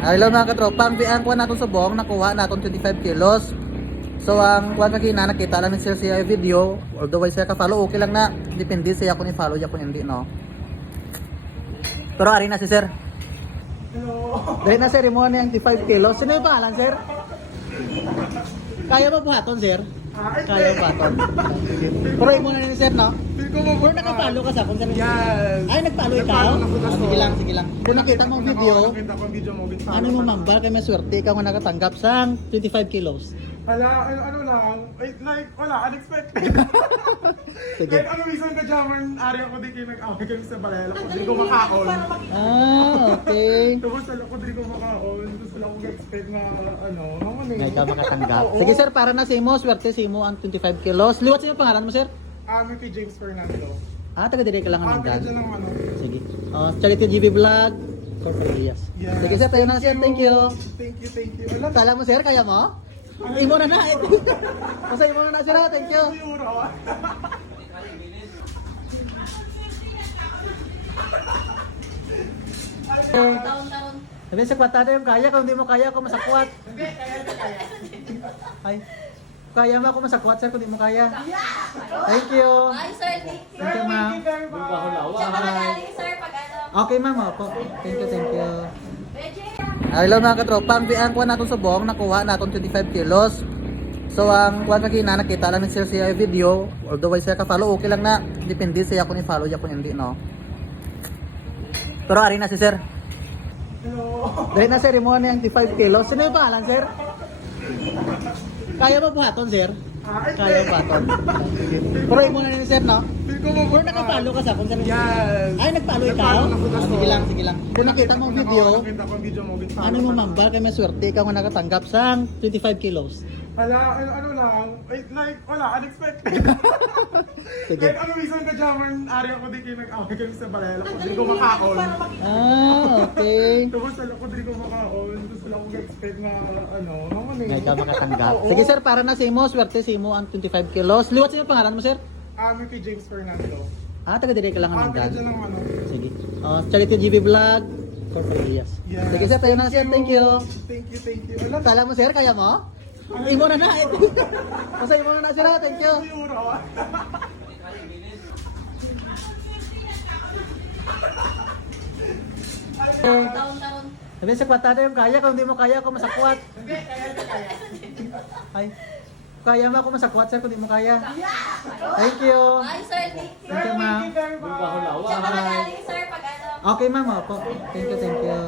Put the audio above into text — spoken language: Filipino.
Hello mga katropa, ang kuha natin sa buong nakuha natin 25 kilos. So ang kuha kagina nakita lang ni sir siya video, although siya ka-follow okay lang na, depende siya kung i-follow niya kung hindi no. Pero ari na si sir. Hello. Dahil na sir, imo na yung 25 kilos. Sino yung pangalan sir? Kaya mo buhaton sir? Kaya mo buhaton. Pero imo na ni sir no? Feel ko mo Pero nakapalo ka sa kung saan. Yes. Ay, nagpalo ikaw? Nagpalo na po na Ah, siya. sige lang, sige lang. Kung nakita mo ang video, Nakita ko ang video mo. ano mo mambal kay may swerte ikaw nga nakatanggap sang 25 kilos. Hala, ano lang. Like, wala, unexpected. Sige. Like, ano minsan ka jammer, ari ako di kayo nag-away kami sa balela ko. Di ko makaon. Ah, okay. Tapos wala ko di ko makaon. Tapos wala akong expect na, ano, Na ikaw makatanggap. Oo. Sige sir, para na si mo, swerte si mo ang 25 kilos. Liwat sa yung pangalan mo sir? Kay James Fernando. Ah, taga-dire ka lang ang Kaya nagdaan. dyan ang ano. Sige. Charity GB Vlog. Corporate Elias. Yes. Sige sir, tayo na sir. Thank you. Thank you. Wala, Kala mo sir, kaya mo? Imo na na. Basta imo na na sir. Thank you. siguro. Taon-taon. Sabi sa kwata na yung kaya, kung hindi mo kaya, ako masakwat. Hindi, kaya. Ay, kaya mo ako masakwat sir, kung hindi mo kaya. Thank you. Ay, sir, thank you. Thank you ma'am. Siya ba nagaling, sir, pag ano? Okay ma'am, opo. Thank you, thank you. Reggie. Hello mga katropa, ang kuha natin sa buong nakuha natin 25 kilos. So ang kuha kagina nakita lang ni sir siya video, although siya ka-follow okay lang na, depende siya kung i-follow niya kung hindi no. Pero ari na si sir. Hello. Dahil na sir, imo na yung 25 kilos. Sino yung pangalan sir? Kaya mo buhaton sir? Kaya mo buhaton. Pero imo na ni sir no? Feel ko mo Pero nakapalo ka sa kung saan. Yes. Ay, nagpalo ikaw? Nagpalo na po na Ah, siya. sige lang, sige lang. Kung nakita mo ang video, Nakita ko ang video mo. ano mo mambal kay may swerte ikaw nga nakatanggap sang 25 kilos. Hala, ano lang. Like, wala, unexpected. Sige. Like, ano minsan ka jammer, ari ako di kayo nag-away kami sa balela ko. Di ko makaon. Ah, okay. Tapos wala ko di ko makaon. Tapos wala akong expect na, ano, Na ikaw makatanggap. Oo. Sige sir, para na si mo, swerte si mo ang 25 kilos. Liwat sa yung pangalan mo sir? Kay James Fernando. Ah, taga-dire ka lang ang Kaya nagdaan. dyan ang ano. Sige. Charity GB Vlog. Corporate Elias. Yes. Sige sir, tayo na sir. Thank you. Thank you. Wala, Kala mo sir, kaya mo? Imo na na. Basta imo na na sir. Thank you. siguro. Taon-taon. Sabi sa kwata na yung kaya, kung hindi mo kaya, ako masakwat. Hindi, kaya. Ay, kaya mo ako masakwat sir, kung hindi mo kaya. Thank you. Ay, sir, thank you. Thank you ma'am. Thank you very much. Siya ba nagaling, sir, pag ano? Okay ma'am, opo. Thank you, thank you.